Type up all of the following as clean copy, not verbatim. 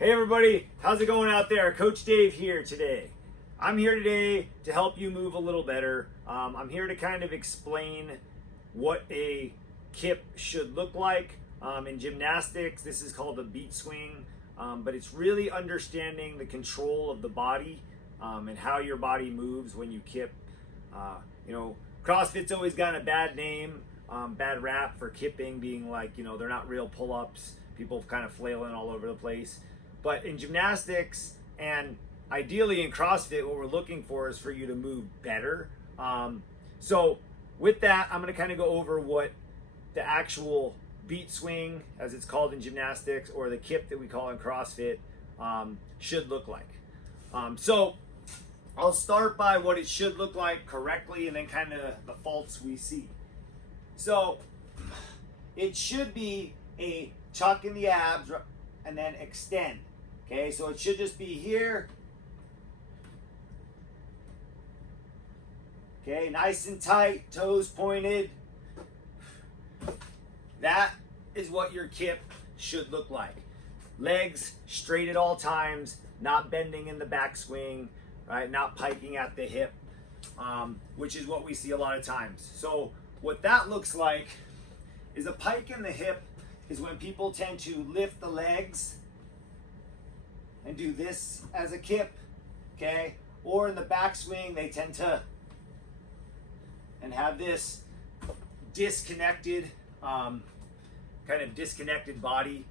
Hey everybody, how's it going out there? Coach Dave here today. I'm here today to help you move a little better. I'm here to kind of explain what a kip should look like. In gymnastics, this is called a beat swing, but it's really understanding the control of the body and how your body moves when you kip. CrossFit's always gotten a bad name, bad rap for kipping, being like, they're not real pull-ups, people kind of flailing all over the place. But in gymnastics and ideally in CrossFit, what we're looking for is for you to move better. So with that, I'm going to kind of go over what the actual beat swing, as it's called in gymnastics, or the kip that we call in CrossFit, should look like. So I'll start by what it should look like correctly and then kind of the faults we see. So it should be a tuck in the abs and then extend. Okay, so it should just be here. Okay, nice and tight, toes pointed. That is what your kip should look like. Legs straight at all times, not bending in the backswing, right? Not piking at the hip, which is what we see a lot of times. So what that looks like is a pike in the hip is when people tend to lift the legs and do this as a kip, okay? Or in the backswing, they tend to and have this disconnected, kind of disconnected body.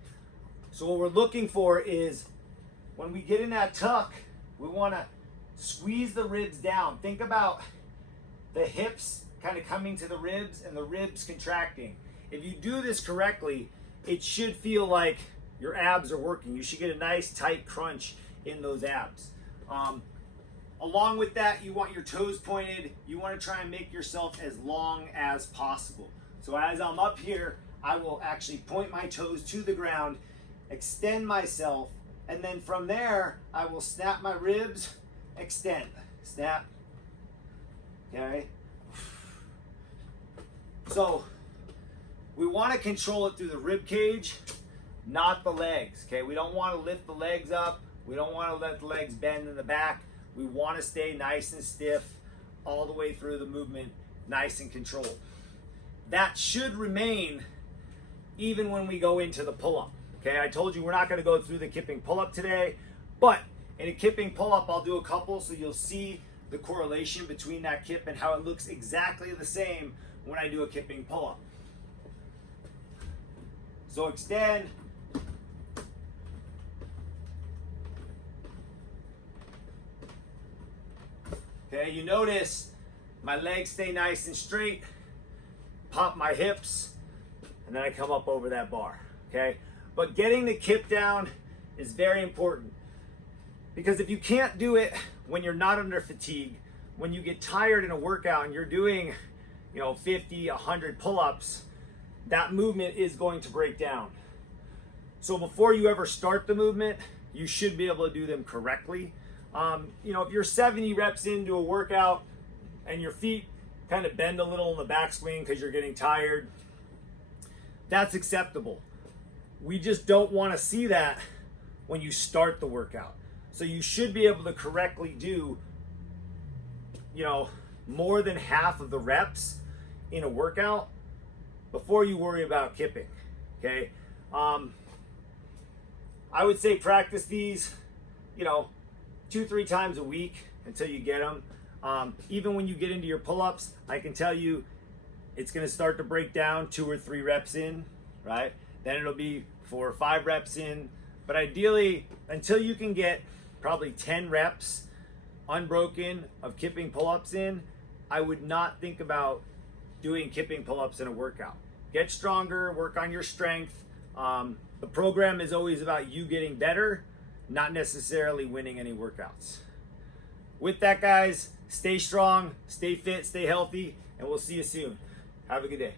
So what we're looking for is when we get in that tuck, we want to squeeze the ribs down. Think about the hips kind of coming to the ribs and the ribs contracting. If you do this correctly, it should feel like your abs are working. You should get a nice tight crunch in those abs. Along with that, you want your toes pointed. You want to try and make yourself as long as possible. So as I'm up here, I will actually point my toes to the ground, extend myself, and then from there, I will snap my ribs, extend, snap, okay? So we want to control it through the rib cage, not the legs, okay? We don't want to lift the legs up. We don't want to let the legs bend in the back. We want to stay nice and stiff all the way through the movement, nice and controlled. That should remain even when we go into the pull-up, okay? I told you we're not going to go through the kipping pull-up today, but in a kipping pull-up, I'll do a couple so you'll see the correlation between that kip and how it looks exactly the same when I do a kipping pull-up. So extend. Okay, you notice my legs stay nice and straight, pop my hips, and then I come up over that bar, okay? But getting the kip down is very important because if you can't do it when you're not under fatigue, when you get tired in a workout and you're doing, 50, 100 pull-ups, that movement is going to break down. So before you ever start the movement, you should be able to do them correctly. If you're 70 reps into a workout and your feet kind of bend a little in the backswing because you're getting tired, that's acceptable. We just don't want to see that when you start the workout. So you should be able to correctly do, more than half of the reps in a workout before you worry about kipping, okay? I would say practice these, 2-3 times a week until you get them. Even when you get into your pull-ups, I can tell you it's going to start to break down 2 or 3 reps in, right? Then it'll be 4 or 5 reps in. But ideally, until you can get probably 10 reps unbroken of kipping pull-ups in, I would not think about doing kipping pull-ups in a workout. Get stronger, work on your strength. The program is always about you getting better, not necessarily winning any workouts. With that, guys, stay strong, stay fit, stay healthy, and we'll see you soon. Have a good day.